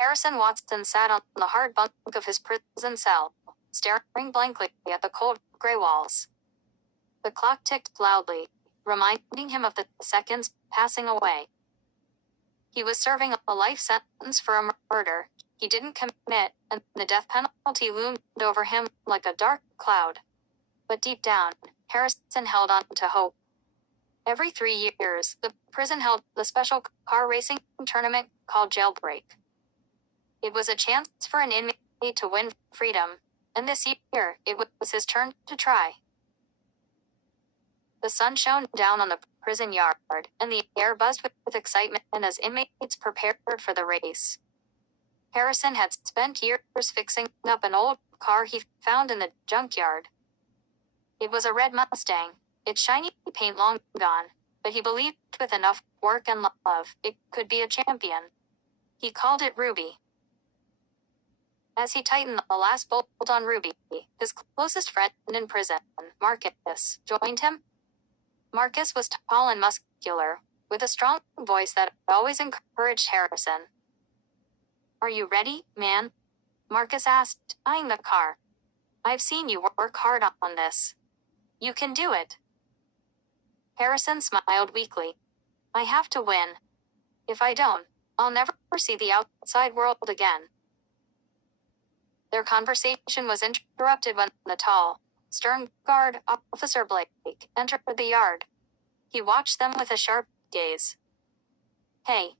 Harrison Watson sat on the hard bunk of his prison cell, staring blankly at the cold gray walls. The clock ticked loudly, reminding him of the seconds passing away. He was serving a life sentence for a murder he didn't commit, and the death penalty loomed over him like a dark cloud. But deep down, Harrison held on to hope. Every 3 years, the prison held a special car racing tournament called Jailbreak. It was a chance for an inmate to win freedom, and this year, it was his turn to try. The sun shone down on the prison yard, and the air buzzed with excitement as inmates prepared for the race. Harrison had spent years fixing up an old car he found in the junkyard. It was a red Mustang, its shiny paint long gone, but he believed with enough work and love, it could be a champion. He called it Ruby. As he tightened the last bolt on Ruby, his closest friend in prison, Marcus, joined him. Marcus was tall and muscular, with a strong voice that always encouraged Harrison. "Are you ready, man?" Marcus asked, eyeing the car. "I've seen you work hard on this. You can do it." Harrison smiled weakly. "I have to win. If I don't, I'll never see the outside world again." Their conversation was interrupted when the tall, stern guard, Officer Blake, entered the yard. He watched them with a sharp gaze. "Hey,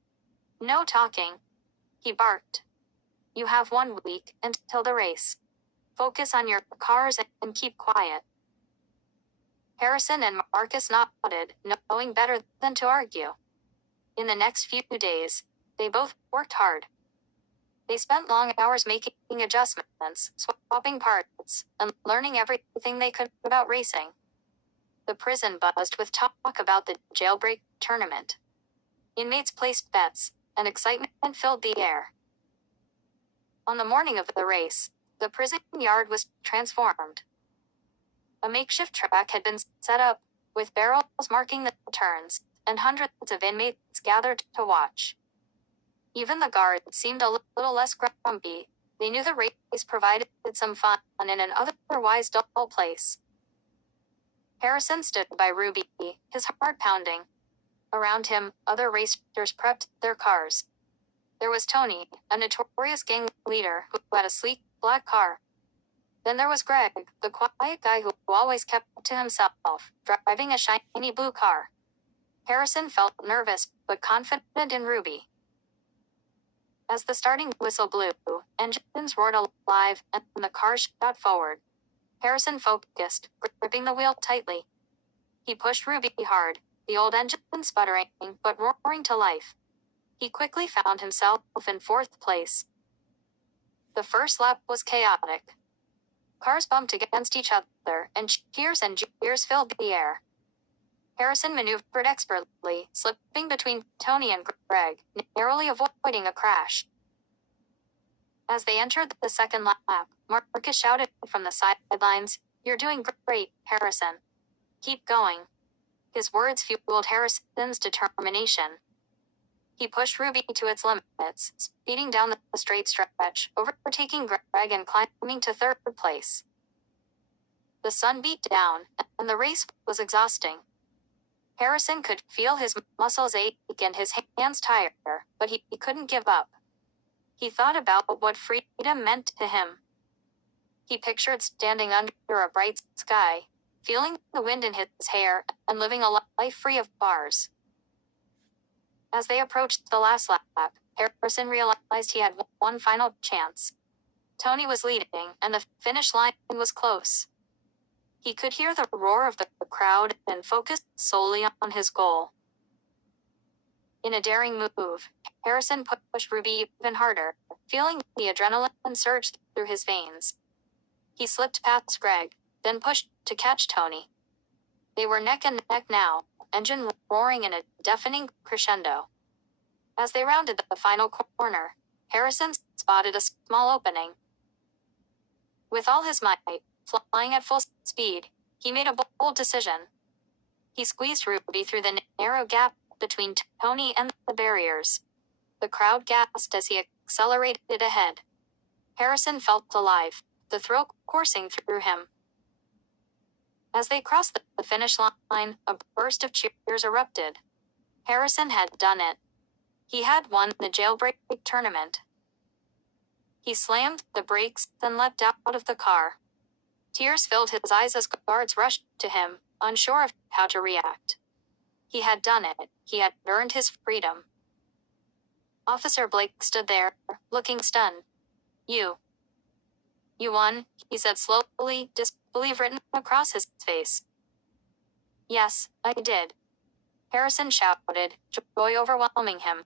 no talking," he barked. "You have 1 week until the race. Focus on your cars and keep quiet." Harrison and Marcus nodded, knowing better than to argue. In the next few days, they both worked hard. They spent long hours making adjustments, swapping parts, and learning everything they could about racing. The prison buzzed with talk about the Jailbreak tournament. Inmates placed bets, and excitement filled the air. On the morning of the race, the prison yard was transformed. A makeshift track had been set up, with barrels marking the turns, and hundreds of inmates gathered to watch. Even the guards seemed a little less grumpy. They knew the race provided some fun in an otherwise dull place. Harrison stood by Ruby, his heart pounding. Around him, other racers prepped their cars. There was Tony, a notorious gang leader who had a sleek, black car. Then there was Greg, the quiet guy who always kept to himself, driving a shiny blue car. Harrison felt nervous, but confident in Ruby. As the starting whistle blew, engines roared alive, and the car shot forward. Harrison focused, gripping the wheel tightly. He pushed Ruby hard, the old engine sputtering, but roaring to life. He quickly found himself in 4th place. The first lap was chaotic. Cars bumped against each other, and cheers and jeers filled the air. Harrison maneuvered expertly, slipping between Tony and Greg, narrowly avoiding a crash. As they entered the second lap, Marcus shouted from the sidelines, "You're doing great, Harrison. Keep going." His words fueled Harrison's determination. He pushed Ruby to its limits, speeding down the straight stretch, overtaking Greg and climbing to 3rd place. The sun beat down, and the race was exhausting. Harrison could feel his muscles ache and his hands tire, but he couldn't give up. He thought about what freedom meant to him. He pictured standing under a bright sky, feeling the wind in his hair, and living a life free of bars. As they approached the last lap, Harrison realized he had one final chance. Tony was leading, and the finish line was close. He could hear the roar of the crowd and focused solely on his goal. In a daring move, Harrison pushed Ruby even harder, feeling the adrenaline surge through his veins. He slipped past Greg, then pushed to catch Tony. They were neck and neck now, engine roaring in a deafening crescendo. As they rounded the final corner, Harrison spotted a small opening. With all his might, flying at full speed, he made a bold decision. He squeezed Ruby through the narrow gap between Tony and the barriers. The crowd gasped as he accelerated ahead. Harrison felt alive, the thrill coursing through him. As they crossed the finish line, a burst of cheers erupted. Harrison had done it. He had won the Jailbreak tournament. He slammed the brakes, then leapt out of the car. Tears filled his eyes as guards rushed to him, unsure of how to react. He had done it. He had earned his freedom. Officer Blake stood there, looking stunned. You won, he said slowly, disbelief written across his face. Yes, I did. Harrison shouted, joy overwhelming him.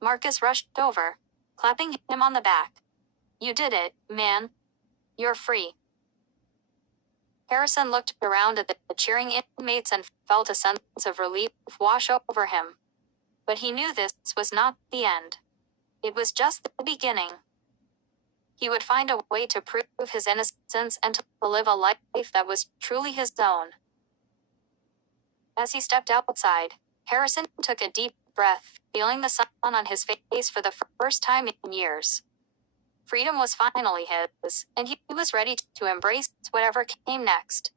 Marcus rushed over, clapping him on the back. You did it, man. You're free. Harrison looked around at the cheering inmates and felt a sense of relief wash over him. But he knew this was not the end. It was just the beginning. He would find a way to prove his innocence and to live a life that was truly his own. As he stepped outside, Harrison took a deep breath, feeling the sun on his face for the first time in years. Freedom was finally his, and he was ready to embrace whatever came next.